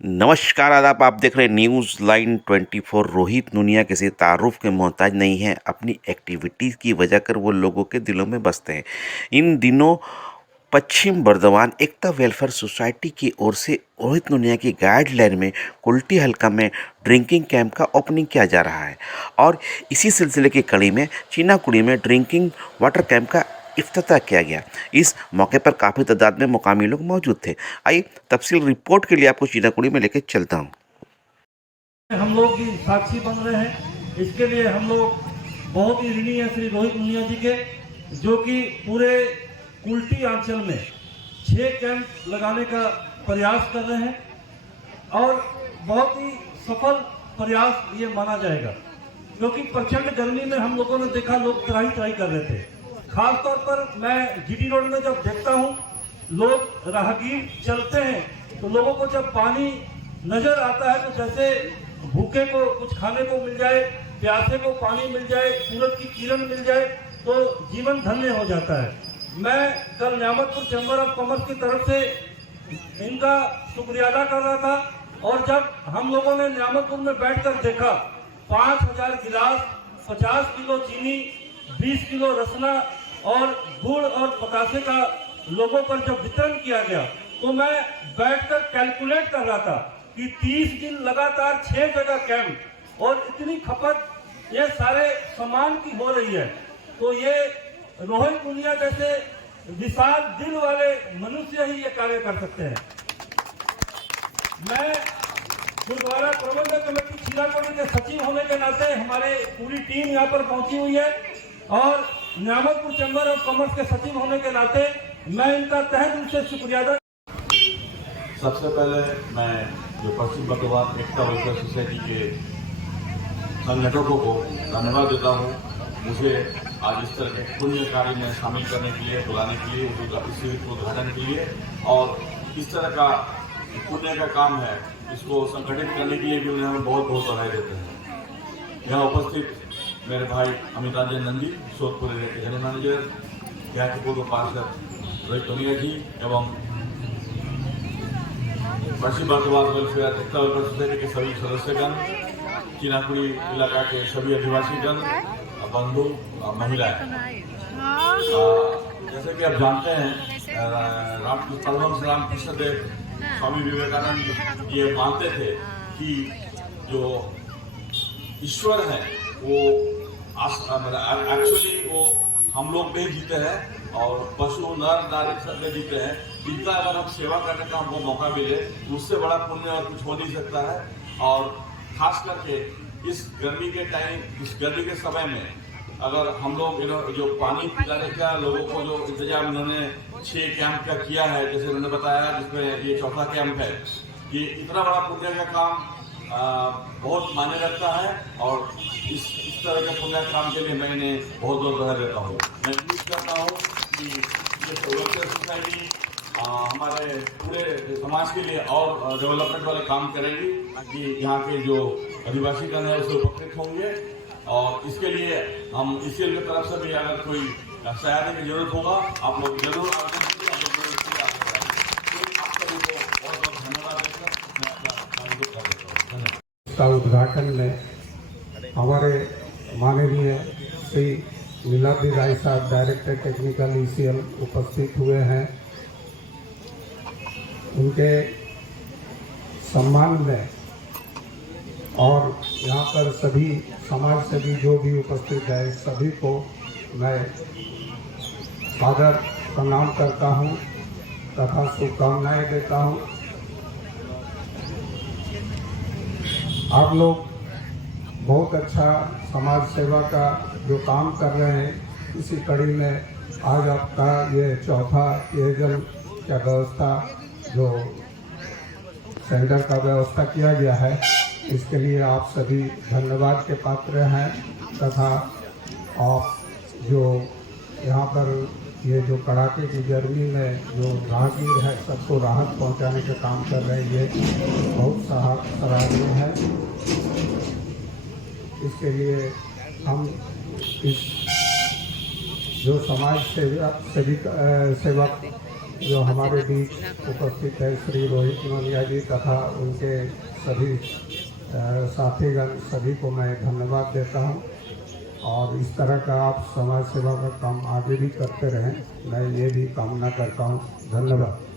नमस्कार आदाब। आप देख रहे हैं न्यूज़ लाइन 24। रोहित नूनिया किसी तारुफ के मोहताज नहीं हैं। अपनी एक्टिविटीज़ की वजह कर वो लोगों के दिलों में बसते हैं। इन दिनों पश्चिम बर्दवान एकता वेलफेयर सोसाइटी की ओर से रोहित नूनिया की गाइडलाइन में कुल्टी हल्का में ड्रिंकिंग कैंप का ओपनिंग किया जा रहा है और इसी सिलसिले की कड़ी में चीनाकुड़ी में ड्रिंकिंग वाटर कैंप का इफ्तिताह किया गया। इस मौके पर काफ़ी तादाद में मुकामी लोग मौजूद थे। आइए तफसील रिपोर्ट के लिए आपको चीनाकुड़ी में लेकर चलता हूँ। हम लोग की साक्षी बन रहे हैं। इसके लिए हम लोग बहुत ही ऋणी हैं श्री रोहित नूनिया जी के, जो कि पूरे कुल्टी अंचल में 6 कैंप लगाने का प्रयास कर रहे हैं और बहुत ही सफल प्रयास ये माना जाएगा, क्योंकि प्रचंड गर्मी में हम लोगों ने देखा लोग त्राही कर रहे थे। खास तौर पर मैं जीटी रोड में जब देखता हूँ लोग राहगीर चलते हैं तो लोगों को जब पानी नजर आता है तो जैसे भूखे को कुछ खाने को मिल जाए, प्यासे को पानी मिल जाए, सूरज की किरण मिल जाए तो जीवन धन्य हो जाता है। मैं कल न्यामतपुर चैम्बर ऑफ कॉमर्स की तरफ से इनका शुक्रिया अदा कर रहा था और जब हम लोगों ने न्यामतपुर में बैठकर देखा 5000 गिलास, 50 किलो चीनी, 20 किलो रसना और गुड़ और पतासे का लोगों पर जब वितरण किया गया तो मैं बैठकर कैलकुलेट कर रहा था कि 30 दिन लगातार 6 जगह कैंप और इतनी खपत ये सारे सामान की हो रही है, तो ये रोहित नूनिया जैसे विशाल दिल वाले मनुष्य ही ये कार्य कर सकते हैं। मैं गुरुद्वारा प्रबंधक कमेटी चीनाकुड़ी के सचिव होने के नाते हमारे पूरी टीम यहाँ पर पहुंची हुई है और न्यामतपुर चैम्बर ऑफ कॉमर्स के सचिव होने के नाते मैं इनका तहे दिल से शुक्रिया अदा। सबसे पहले मैं जो पश्चिम बर्दवान एकता वेलफेयर सोसाइटी के संगठकों को धन्यवाद देता हूँ, मुझे आज इस तरह के पुण्य कार्य में शामिल करने के लिए, बुलाने के लिए, इस शिविर को उद्घाटन के लिए और इस तरह का पुण्य का काम है इसको संगठित करने के लिए भी उन्हें हम बहुत बहुत बधाई देते हैं। यहाँ उपस्थित मेरे भाई अमिताभ नंदी, सोदपुर के जनरल मैनेजर, यहाँ के पूर्व पार्षद रोहित नूनिया जी एवं पश्चिम बर्दवान वेलफेयर एकता वेलफेयर सोसाइटी के सभी सदस्यगण, चीनाकुड़ी इलाका के सभी अधिवासीगण, बंधु, महिलाएं। जैसे कि आप जानते हैं परमहंस रामकृष्ण देव स्वामी विवेकानंद ये मानते थे कि जो ईश्वर है वो एक्चुअली वो हम लोग में जीते हैं और पशु नर नारी सब में जीते हैं। जितना अगर हम सेवा करने का हमको मौका मिले उससे बड़ा पुण्य और कुछ हो नहीं सकता है। और खास करके इस गर्मी के टाइम, इस गर्मी के समय में अगर हम लोग जो पानी पिलाने का लोगों को जो इंतजाम उन्होंने 6 कैंप का किया है, जैसे उन्होंने बताया, जिसमें ये चौथा कैंप है, ये इतना बड़ा पुण्य का काम बहुत मायने रखता है और इस तरह के पुण्य काम के लिए मैं इन्हें बहुत बहुत बधाई देता हूँ। मैं उम्मीद करता हूँ कि ये वेलफेयर सोसाइटी हमारे पूरे समाज के लिए और डेवलपमेंट वाले काम करेंगी ताकि यहाँ के जो आदिवासीगण है उससे उपकृत होंगे और इसके लिए हम इसी की तरफ से भी अगर कोई सहायता की जरूरत होगा आप लोग जरूर आवेदन कीजिए। आप सभी को बहुत बहुत धन्यवाद देकर मैं अपना अनुरोध कर देता हूँ। धन्यवाद। का उद्घाटन में हमारे माननीय श्री नीलाद्रि राय साहब, डायरेक्टर टेक्निकल ईसीएल, उपस्थित हुए हैं। उनके सम्मान में और यहाँ पर सभी समाज सेवी जो भी उपस्थित है सभी को मैं सादर प्रणाम करता हूँ तथा शुभकामनाएं देता हूँ। आप लोग बहुत अच्छा समाज सेवा का जो काम कर रहे हैं, इसी कड़ी में आज आपका ये चौथा पेयजल का व्यवस्था जो सेंटर का व्यवस्था किया गया है, इसके लिए आप सभी धन्यवाद के पात्र हैं तथा आप जो यहाँ पर ये जो कड़ाके की गर्मी में जो राहगीर है सबको राहत पहुँचाने का काम कर रहे हैं, ये बहुत सराहनीय है। इसके लिए हम इस जो समाज सेवक जो हमारे बीच उपस्थित है श्री रोहित नोनिया जी तथा उनके सभी साथीगण सभी को मैं धन्यवाद देता हूँ। और इस तरह का आप समाज सेवा का काम आगे भी करते रहें, मैं ये भी कामना करता हूँ। धन्यवाद।